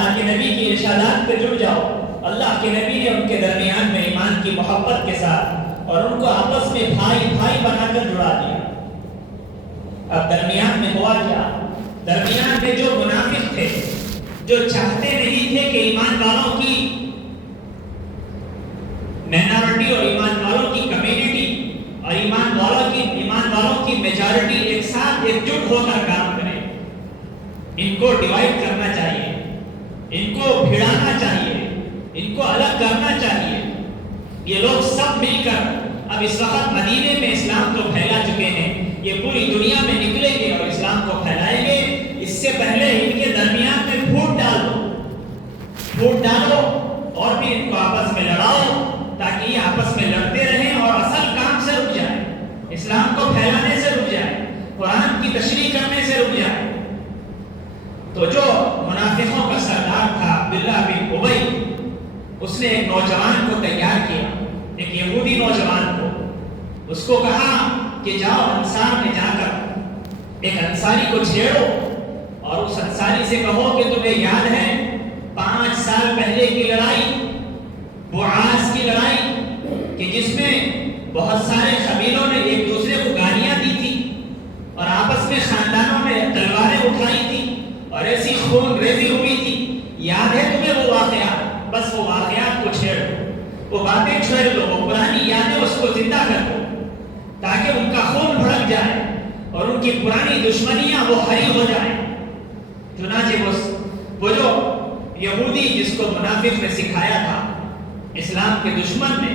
اللہ کے نبی کی ارشادات پہ جڑ جاؤ۔ اللہ کے نبی نے ان کے درمیان میں ایمان کی محبت کے ساتھ اور ان کو آپس میں بھائی بھائی بنا کر جڑا دیا۔ اب درمیان میں ہوا کیا؟ درمیان میں جو منافق تھے، جو چاہتے نہیں تھے کہ ایمان والوں کی مینارٹی اور ایمان والوں کی کمیونٹی اور ایمان والوں کی میجارٹی ایک ساتھ ایک جٹ ہو کر کام کرے، ان کو ڈیوائیڈ کرنا چاہیے، ان کو بھڑانا چاہیے، ان کو الگ کرنا چاہیے۔ یہ لوگ سب مل کر اب اس وقت مدینے میں اسلام کو پھیلا چکے ہیں، یہ پوری دنیا میں نکلیں گے اور اسلام کو پھیلائیں گے۔ اس سے پہلے ان کے درمیان میں پھوٹ ڈالو اور پھر ان کو آپس میں لڑاؤ تاکہ یہ آپس میں لڑتے رہیں اور اصل کام سے رک جائے، اسلام کو پھیلانے سے رک جائے، قرآن کی تشریح کرنے سے رک جائے۔ تو جو منافقوں کا سردار تھا عبداللہ بن ابی، اس نے ایک نوجوان کو تیار کیا، ایک یہودی نوجوان کو، اس کو کہا کہ جاؤ انصار میں جا کر ایک انصاری کو چھیڑو اور اس انصاری سے کہو کہ تمہیں یاد ہے 5 سال پہلے کی لڑائی، بعاث کی لڑائی، کہ جس میں بہت سارے قبیلوں نے ایک دوسرے کو گالیاں دی تھی اور آپس میں خاندانوں نے تلواریں اٹھائی تھی اور ایسی خون ریزی ہوئی تھی، یاد ہے تمہیں وہ واقعات؟ بس وہ واقعات کو چھیڑ دو، وہ باتیں چھیڑ دو، وہ پرانی یادیں اس کو زندہ کر دو تاکہ ان کا خون بھڑک جائے اور ان کی پرانی دشمنیاں وہ ہری ہو جائیں۔ چنانچہ وہ جو یہودی جس کو منافق نے سکھایا تھا اسلام کے دشمن نے،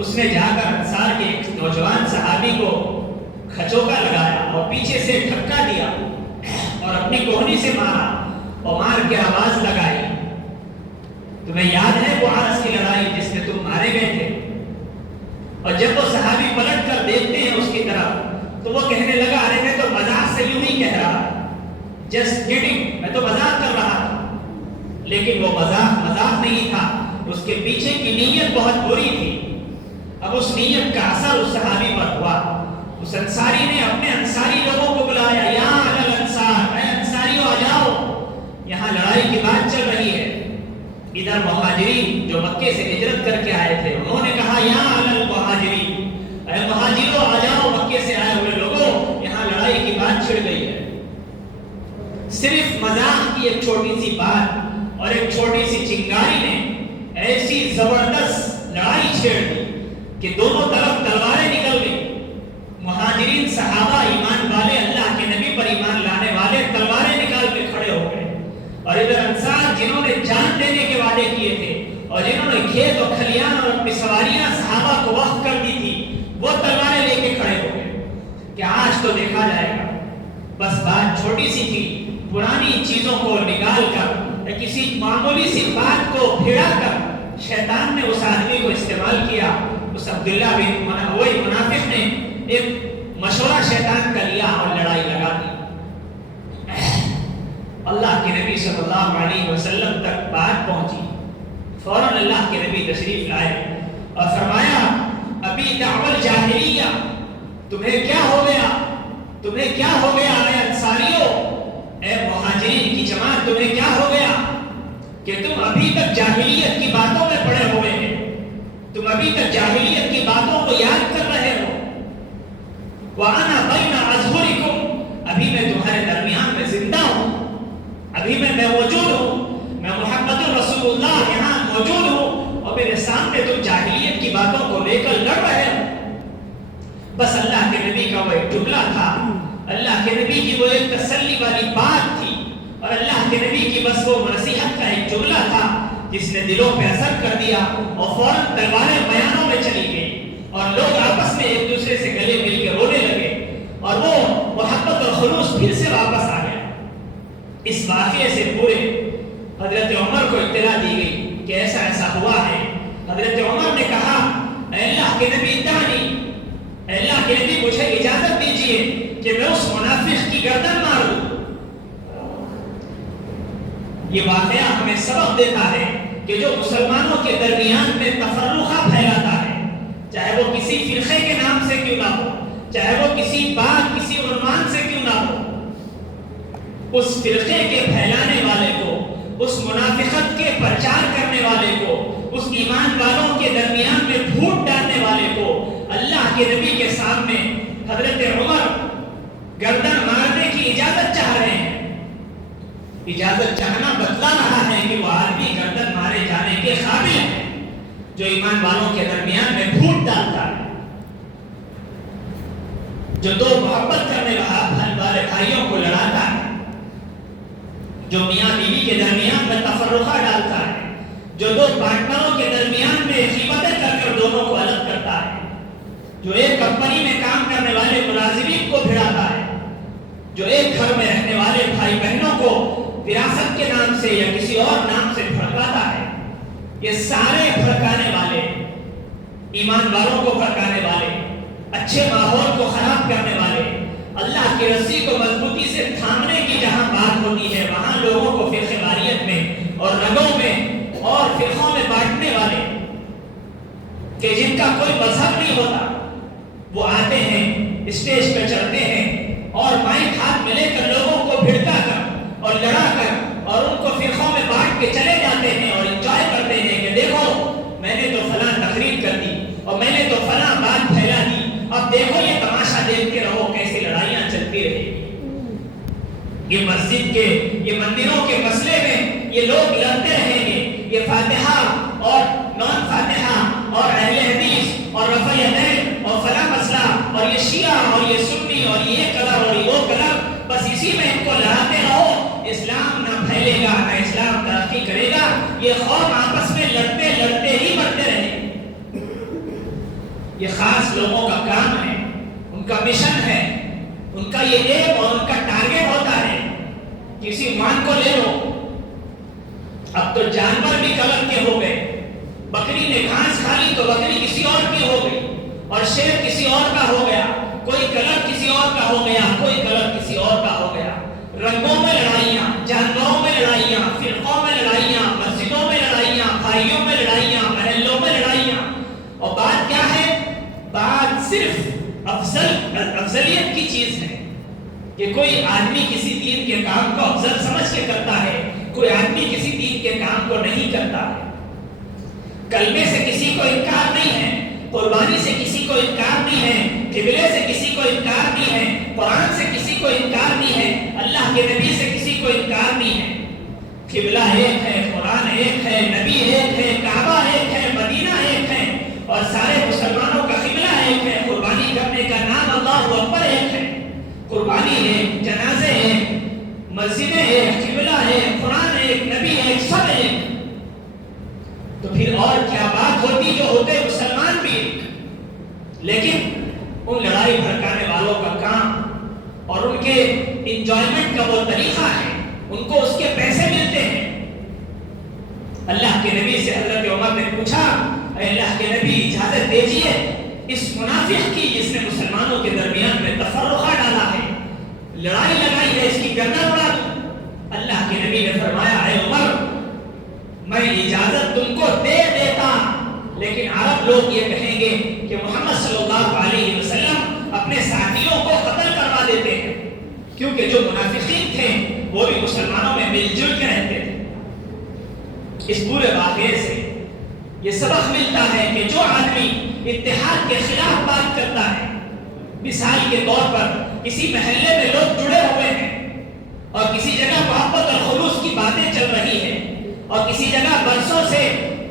اس نے جا کر انصار کے ایک نوجوان صحابی کو کھچوکا لگایا اور پیچھے سے دھکا دیا اور اپنی کوہنی سے مارا اور مار کے آواز لگائی، تمہیں یاد ہے بعاث کی لڑائی جس میں تم مارے گئے تھے؟ اور جب وہ صحابی پلٹ کر دیکھتے ہیں اس کی طرف تو وہ کہنے لگا، ارے میں تو مذاق سے یوں ہی کہہ رہا، جسٹ کڈنگ، میں تو مذاق کر رہا تھا۔ لیکن وہ مذاق نہیں تھا، اس کے پیچھے کی نیت بہت بری تھی۔ اب اس نیت کا اثر اس صحابی پر ہوا، اس انصاری نے اپنے انصاری لوگوں کو بلایا، یا اہل الانصار، اے انصاریوں آ جاؤ، یہاں لڑائی کی بات چل رہی ہے۔ ادھر مہاجرین جو مکے سے ہجرت کر کے آئے تھے، انہوں نے کہا، یا اہل المہاجرین، اے مہاجروں آ جاؤ، مکے سے آئے ہوئے لوگوں، یہاں لڑائی کی بات چھڑ گئی ہے۔ صرف مذاق کی ایک چھوٹی سی بات اور ایک چھوٹی سی چنگاری نے ایسی زبردست لڑائی چھیڑ دی کہ دونوں طرف تلواریں نکل گئی۔ مہاجرین صحابہ ایمان والے، اللہ کے نبی پر ایمان لانے والے، تلواریں نکال کے کھڑے ہو گئے، اور ادھر انصار جنہوں نے جان دینے کے وعدے کیے تھے اور جنہوں نے کھیت اور کھلیان اور اپنی سواریاں صحابہ کو وقف کر دی تھی، وہ تلواریں لے کے کھڑے ہو گئے کہ آج تو دیکھا جائے گا۔ بس بات چھوٹی سی تھی، پرانی چیزوں کو نکال کر کسی معمولی سی بات کو پھیڑا کر شیطان نے اس آدمی کو استعمال کیا۔ اس عبداللہ بن وہی منافق نے ایک مشورہ شیطان کا لیا اور لڑائی لگا دی۔ اللہ کے نبی صلی اللہ علیہ وسلم تک بات پہنچی، فوراً اللہ کے نبی تشریف لائے اور فرمایا، ابھی دعوت جاہلیہ، تمہیں کیا ہو گیا؟ تمہیں کیا ہو گیا اے انصاریوں، اے مہاجرین کی جماعت، تمہیں کیا ہو گیا کہ تم ابھی تک جاہلیت کی باتوں میں پڑے ہوئے ہیں؟ تم ابھی تک جاہلیت کی باتوں کو یاد کر رہے ہو۔ وَأَنَا بَيْنَ أَظْهُرِكُمْ، ابھی میں تمہارے درمیان میں زندہ ہوں، ابھی میں موجود ہوں، میں محمد رسول اللہ یہاں موجود ہوں، اور میرے سامنے تم جاہلیت کی باتوں کو لے کر لڑ رہے ہو۔ بس اللہ کے نبی کا وہ ایک جملہ تھا، اللہ کے نبی کی وہ ایک تسلی والی بات تھی، اور اللہ کے نبی کی بس وہ نصیحت کا ایک جملہ تھا جس نے دلوں پہ اثر کر دیا، اور فوراً تلواریں میانوں میں چلی گئی اور لوگ آپس میں ایک دوسرے سے گلے مل کے رونے لگے، اور وہ محبت اور خلوص پھر سے واپس آ گیا۔ اس واقعے سے پورے حضرت عمر کو اطلاع دی گئی کہ ایسا ایسا ہوا ہے۔ حضرت عمر نے کہا، اے اللہ کے نبی دانی، اے اللہ کے نبی مجھے اجازت دیجئے کہ میں اس منافق کی گردن ماروں۔ یہ واقعہ ہمیں سبق دیتا ہے کہ جو مسلمانوں کے درمیان میں تفرقہ پھیلاتا ہے، چاہے وہ کسی فرقے کے نام سے کیوں نہ ہو، چاہے وہ کسی بات کسی عنوان سے کیوں نہ ہو، اس فرقے کے پھیلانے والے کو، کے نبی کے سامنے حضرت عمر گردن مارنے کی اجازت چاہ رہے ہیں. اجازت چاہنا بتلا رہا ہے کہ وہ آدمی گردن مارے جانے کے قابل ہے جو ایمان والوں کے درمیان میں پھوٹ ڈالتا ہے، جو دو محبت کرنے والے بھائیوں کو لڑاتا ہے، جو میاں بیوی کے درمیان میں تفرقہ ڈالتا ہے، جو دو پارٹنروں کے درمیان میں غیبتیں کر دونوں کو الگ کرتا ہے، جو ایک کمپنی میں کام کرنے والے ملازمین کو بھڑاتا ہے، جو ایک گھر میں رہنے والے بھائی بہنوں کو وراثت کے نام سے یا کسی اور نام سے بھڑکاتا ہے. یہ سارے بھڑکانے والے، ایمان والوں کو بھڑکانے والے، اچھے ماحول کو خراب کرنے والے، اللہ کی رسی کو مضبوطی سے تھامنے کی جہاں بات ہوتی ہے وہاں لوگوں کو فرقے واریت میں اور رگوں میں اور فرقوں میں بانٹنے والے کہ جن کا کوئی مذہب نہیں ہوتا، وہ آتے ہیں، اسٹیج پہ چڑھتے ہیں اور مائک ہاتھ میں لے کر لوگوں کو بھڑکا کر اور لڑا کر اور ان کو فرقوں میں بانٹ کے چلے جاتے ہیں اور انجوائے کرتے ہیں کہ دیکھو میں نے تو فلاں تقریر کر دی اور میں نے تو فلاں بات پھیلا دی، اب دیکھو یہ تماشا دیکھتے رہو کیسی لڑائیاں چلتی رہے. یہ مسجد کے، یہ مندروں کے مسئلے میں یہ لوگ لڑتے رہیں گے. یہ فاتحہ اور نان فاتحہ اور اہل حدیث اور رفع یدین اور فلاں مسئلہ اور یہ شیعہ اور یہ سنی اور یہ کلر اور وہ کلر، بس اسی میں ان کو لڑاتے رہو. اسلام نہ پھیلے گا، نہ اسلام ترقی کرے گا. یہ قوم آپس میں لڑتے لڑتے ہی مرتے رہیں. یہ خاص لوگوں کا کام ہے، ان کا مشن ہے، ان کا یہ ایک اور ان کا ٹارگٹ ہوتا ہے. کسی مان کو لے لو، اب تو جانور بھی کلر کے ہو گئے. بکری نے گھاس کھا لی تو بکری کسی اور کی ہو گئی اور شیر کسی اور کا ہو گیا. کوئی کلر کسی اور کا ہو گیا، کوئی کلر کسی اور کا ہو گیا. رنگوں میں لڑائیاں، جانوروں میں لڑائیاں، فرقوں میں لڑائیاں، مسجدوں میں لڑائیاں، بھائیوں میں لڑائیاں، محلوں میں لڑائیاں. اور بات کیا ہے؟ بات صرف افضلیت کی چیز ہے کہ کوئی آدمی کسی دین کے کام کو افضل سمجھ کے کرتا ہے، کوئی آدمی کسی دین کے کام کو نہیں کرتا ہے. کلمے سے کسی کو انکار نہیں ہے، قربانی سے کسی کو انکار نہیں ہے، قبلے سے کسی کو انکار نہیں ہے، قرآن سے کسی کو انکار نہیں ہے، اللہ کے نبی سے کسی کو انکار نہیں ہے. قبلہ ایک ہے، قرآن ایک ہے، نبی ایک ہے، کعبہ ایک ہے، مدینہ ایک ہے اور سارے مسلمانوں کا قبلہ ایک ہے. قربانی کرنے کا نام اللہ اکبر ایک ہے. قربانی ایک، جنازے ایک، مسجدیں ایک، قبلہ ایک، قرآن ایک، نبی ایک، سب ایک. تو پھر اور کیا بات ہوتی جو ہوتے مسلمان بھی ایک. لیکن ان لڑائی بھڑکانے والوں کا کام اور ان کے انجوائمنٹ کا وہ طریقہ ہے، ان کو اس کے پیسے ملتے ہیں. اللہ کے نبی سے حضرت عمر نے پوچھا، اے اللہ کے نبی اجازت دیجیے اس منافق کی جس نے مسلمانوں کے درمیان میں تفرقہ ڈالا ہے، لڑائی لگائی ہے، اس کی گردن اڑا دوں. اللہ کے نبی نے فرمایا، اے عمر میں اجازت تم کو دے دیتا، لیکن عرب لوگ یہ کہیں گے کہ محمد صلی اللہ علیہ وسلم اپنے ساتھیوں کو قتل کروا دیتے ہیں، کیونکہ جو منافقین تھے وہ بھی مسلمانوں میں مل جل کے رہتے تھے. اس پورے واقعے سے یہ سبق ملتا ہے کہ جو آدمی اتحاد کے خلاف بات کرتا ہے، مثال کے طور پر کسی محلے میں لوگ جڑے ہوئے ہیں اور کسی جگہ محبت اور خلوص کی باتیں چل رہی ہے اور کسی جگہ برسوں سے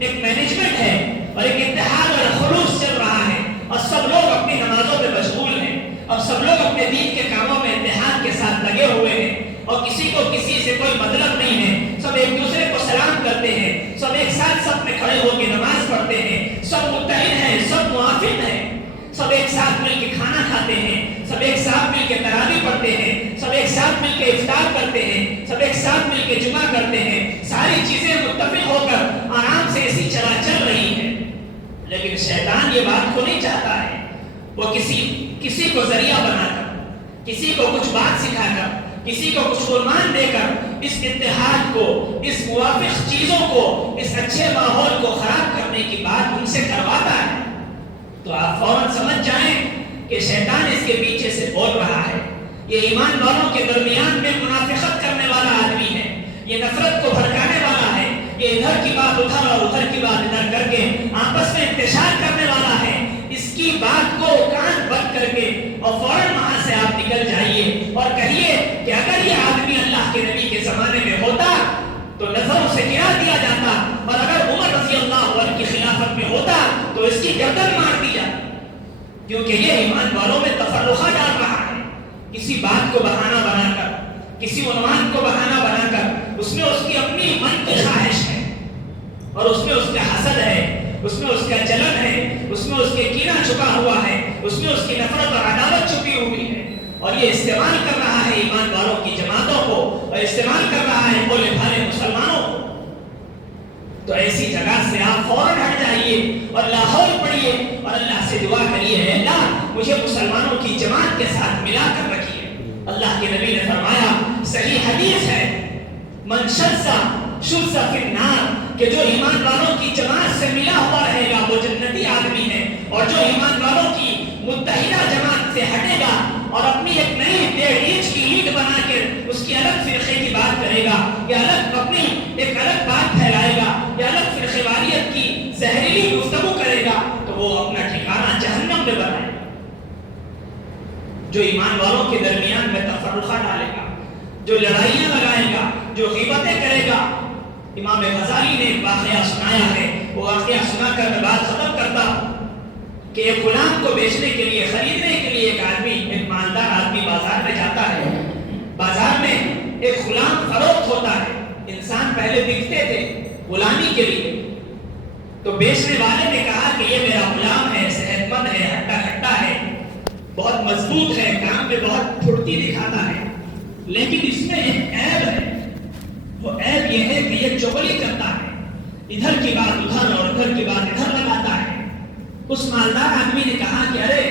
ایک مینجمنٹ ہے اور ایک اتحاد اور خلوص چل رہا ہے اور سب لوگ اپنی نمازوں میں مشغول ہیں اور سب لوگ اپنے دین کے کاموں میں اتحاد کے ساتھ لگے ہوئے ہیں اور کسی کو کسی سے کوئی مطلب نہیں ہے. سب ایک دوسرے کو سلام کرتے ہیں، سب ایک ساتھ سب میں کھڑے ہو کے نماز پڑھتے ہیں، سب متحد ہیں، سب موافق ہیں، سب ایک ساتھ مل کے کھانا کھاتے ہیں، سب ایک ساتھ مل کے تراویح پڑھتے ہیں، سب ایک ساتھ مل کے افطار کرتے ہیں، سب ایک ساتھ مل کے جمعہ کرتے ہیں. ساری چیزیں متفق ہو کر آرام سے ایسی چل رہی ہے. لیکن شیطان یہ بات کو نہیں چاہتا ہے. وہ کسی کو ذریعہ بنا کر، کسی کو کچھ بات سکھا کر، کسی کو کچھ فرمان دے کر اس اتحاد کو، اس موافق چیزوں کو، اس اچھے ماحول کو خراب کرنے کی بات ان سے کرواتا ہے. تو آپ فوراً سمجھ جائیں کہ شیطان اس کے پیچھے سے بول رہا ہے. یہ ایمان والوں کے درمیان میں منافقت کرنے والا آدمی ہے، یہ نفرت کو بھڑکانے والا ہے، یہ ادھر کی بات ادھر اور ادھر کی بات ادھر کر کے آپس میں انتشار کرنے والا ہے. اس کی بات کو کان بند کر کے اور فوراً وہاں سے آپ نکل جائیے اور کہیے کہ اگر یہ آدمی اللہ کے نبی کے زمانے میں ہوتا تو نظروں سے گرا دیا جاتا، اور اگر عمر رضی اللہ عنہ کی خلافت میں ہوتا تو اس کی گردن مار دی جاتی، کیونکہ یہ ایمان والوں میں تفرقہ ڈال رہا ہے۔ کسی بات کو بہانہ بنا کر، کسی عنوان کو بہانہ بنا کر اس میں اس کی اپنی من کی خواہش ہے، اور اس میں اس کا حسد ہے، اس میں اس کا جلن ہے، اس میں اس کے کینہ چھپا ہوا ہے، اس میں اس کی نفرت اور عداوت چھپی ہوئی ہے، اور یہ استعمال کر رہا ہے ایمان والوں کی جماعتوں کو، اور استعمال کر رہا ہے بولے بھالے مسلمانوں کو۔ تو ایسی جگہ سے آپ فوراً ہٹ جائیے اور لاہور پڑھیے اور اللہ سے دعا کریے، اے اللہ مجھے مسلمانوں کی جماعت کے ساتھ ملا کر رکھیے۔ اللہ کے نبی نے فرمایا، صحیح حدیث ہے، من شذ شذ فی النار، کہ جو ایمان والوں کی جماعت سے ملا ہوا رہے گا وہ جنتی آدمی ہے، اور جو ایمان والوں کی متحدہ جماعت سے ہٹے گا اور اپنی ایک نئی 1.5 انچ کی اینٹ بنا کر اس کی الگ فرقے کی بات کرے گا، یا الگ اپنی ایک الگ بات پھیلائے گا، یا الگ فرقے واریت کی زہریلی گفتگو کرے گا، تو وہ اپنا ٹھکانہ جہنم میں بنائے گا۔ جو ایمان والوں کے درمیان میں تفرقہ ڈالے گا، جو لڑائیاں لگائے گا، جو غیبتیں کرے گا۔ امام غزالی نے ایک واقعہ سنایا ہے، وہ واقعہ سنا کر میں بات ختم کرتا ہوں کہ ایک غلام کو بیچنے کے لیے، خریدنے کے لیے ایک آدمی، ایک مالدار آدمی بازار میں جاتا ہے۔ بازار میں ایک غلام فروخت ہوتا ہے۔ انسان پہلے بکتے تھے غلامی کے لیے، تو بیچنے والے نے کہا کہ یہ میرا غلام ہے، صحت مند ہے، ہٹا کھٹا ہے، بہت مضبوط ہے، کام میں بہت پھرتی دکھاتا ہے، لیکن اس میں ایک عیب ہے۔ وہ عیب یہ ہے کہ یہ چغلی کرتا ہے، ادھر کی بات ادھر اور ادھر کی بات ادھر لگاتا ہے۔ اس مالدار آدمی نے کہا کہ ارے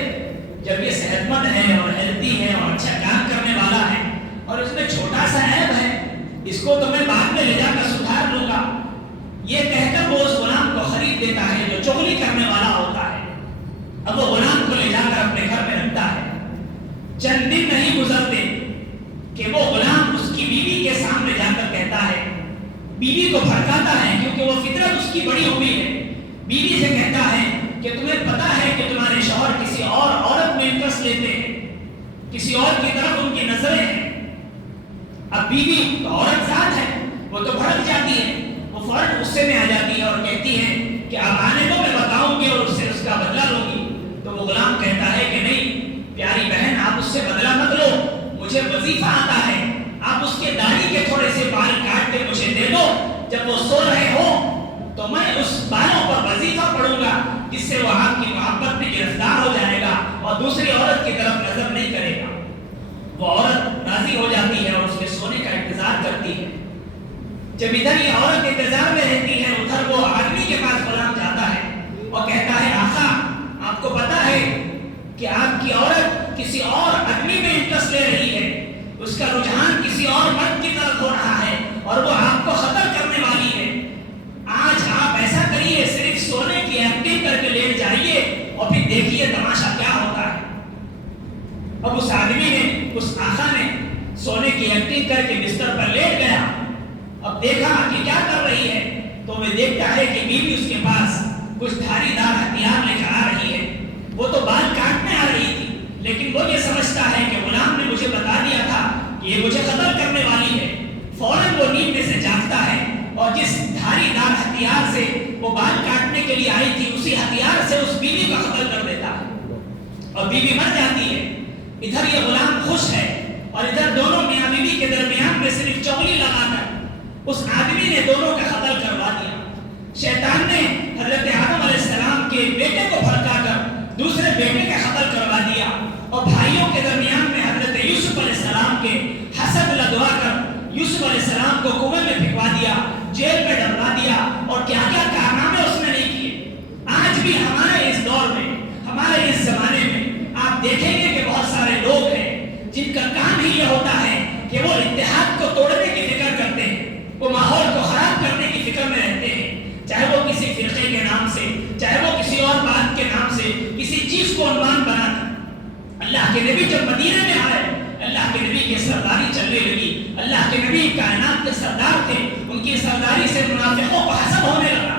جب یہ صحت مند ہے اور ہیلتھی ہے اور اچھا کام کرنے والا ہے اور اس میں چھوٹا سا عیب ہے، اس کو تو میں بعد میں لے جا کر سدھار لوں گا، یہ کہہ کر وہ اس غلام کو خرید دیتا ہے جو چغلی کرنے والا ہوتا ہے۔ اب وہ غلام کو لے جا کر اپنے گھر میں رکھتا ہے۔ چند دن نہیں گزرتے کہ وہ غلام اس کی بیوی کے سامنے جا کر کہتا ہے، بیوی کو بھڑکاتا ہے کیونکہ وہ فطرت اس کی بڑی ہوئی ہے۔ بیوی سے کہتا ہے کہ تمہیں پتا ہے کہ تمہارے شوہر کسی اور عورت میں انٹرسٹ لیتے ہیں، کسی اور کی طرف ان کی نظریں ہیں۔ اب بیوی تو عورت ذات ہے، وہ تو بھڑک جاتی ہے، وہ فوراً غصے میں آ جاتی ہے اور کہتی ہے کہ اب آنے دو، میں بتاؤں گی اور اس سے اس کا بدلہ لوں گی۔ تو وہ غلام کہتا ہے کہ نہیں پیاری بہن، آپ اس سے بدلہ مت لو، مجھے وظیفہ آتا ہے، آپ اس کے داڑھی کے تھوڑے سے بال کاٹ کے مجھے دے دو، جب وہ سو رہے ہو تو میں اس بالوں پر وظیفہ پڑھوں گا، جس سے وہ آپ کی محبت میں گرفتار ہو جائے گا اور دوسری عورت کی طرف نظر نہیں کرے گا۔ وہ عورت راضی ہو جاتی ہے اور اس کے سونے کا انتظار کرتی ہے۔ جب ادھر یہ عورت انتظار میں رہتی ہے، ادھر وہ آدمی کے پاس غلام جاتا ہے اور کہتا ہے آقا آپ کو پتا ہے کہ آپ کی عورت کسی اور آدمی میں انٹرسٹ لے رہی ہے، اس کا رجحان کسی اور مرد کی طرف ہو رہا ہے اور وہ آپ کو قتل کرنے والی ہے۔ آج آپ ایسا کریے، صرف سونے کی ایکٹنگ کر کے لیٹ جائیے اور پھر دیکھیے تماشا کیا ہوتا ہے۔ اب اس آدمی نے، اس آقا نے سونے کی ایکٹنگ کر کے بستر پر لیٹ گیا۔ اب دیکھا کہ کیا کر رہی ہے، تو وہ دیکھتا ہے کہ بیوی اس کے پاس کچھ دھاری دار ہتھیار لے کر آ رہی ہے۔ وہ تو بال کاٹنے آ رہی تھی، لیکن وہ یہ سمجھتا ہے کہ غلام نے مجھے بتا دیا تھا کہ یہ مجھے قتل کرنے والی ہے۔ فوراً وہ نیند میں سے جاگتا ہے اور جس دھاری دار ہتھیار سے وہ بال کاٹنے کے لیے آئی تھی، اسی ہتھیار سے اس بیوی کا قتل کر دیتا ہے اور بیوی مر جاتی ہے۔ ادھر یہ غلام خوش ہے اور ادھر دونوں میاں بیوی کے درمیان میں صرف چغلی لگا کر اس آدمی نے دونوں کا قتل کروا دیا۔ شیطان نے حضرت آدم علیہ السلام کے بیٹے کو بھڑکا کر دوسرے بیٹے کا قتل کروا دیا، اور بھائیوں کے درمیان میں حضرت یوسف علیہ السلام کے حسد لدوا کر یوسف علیہ السلام کو کنویں میں پھینکوا دیا، جیل میں ڈلوا دیا، اور کیا کیا کارنامے اس نے نہیں کیے۔ آج بھی ہمارے اس دور میں، ہمارے اس زمانے میں آپ دیکھیں گے کہ بہت سارے لوگ ہیں جن کا کام ہی یہ ہوتا ہے کہ وہ اتحاد کو توڑنے کی فکر کرتے ہیں، وہ ماحول کو خراب کرنے کی فکر میں رہتے ہیں، چاہے وہ کسی فرقے کے نام سے، چاہے وہ کسی اور بات کے نام سے کسی چیز کو عنوان بنا کر۔ اللہ کے نبی جب مدینے میں آئے، اللہ کے نبی کی سرداری چلنے لگی، اللہ کے نبی کائنات کے سردار تھے، ان کی سرداری سے منافقوں کو حسد ہونے لگا۔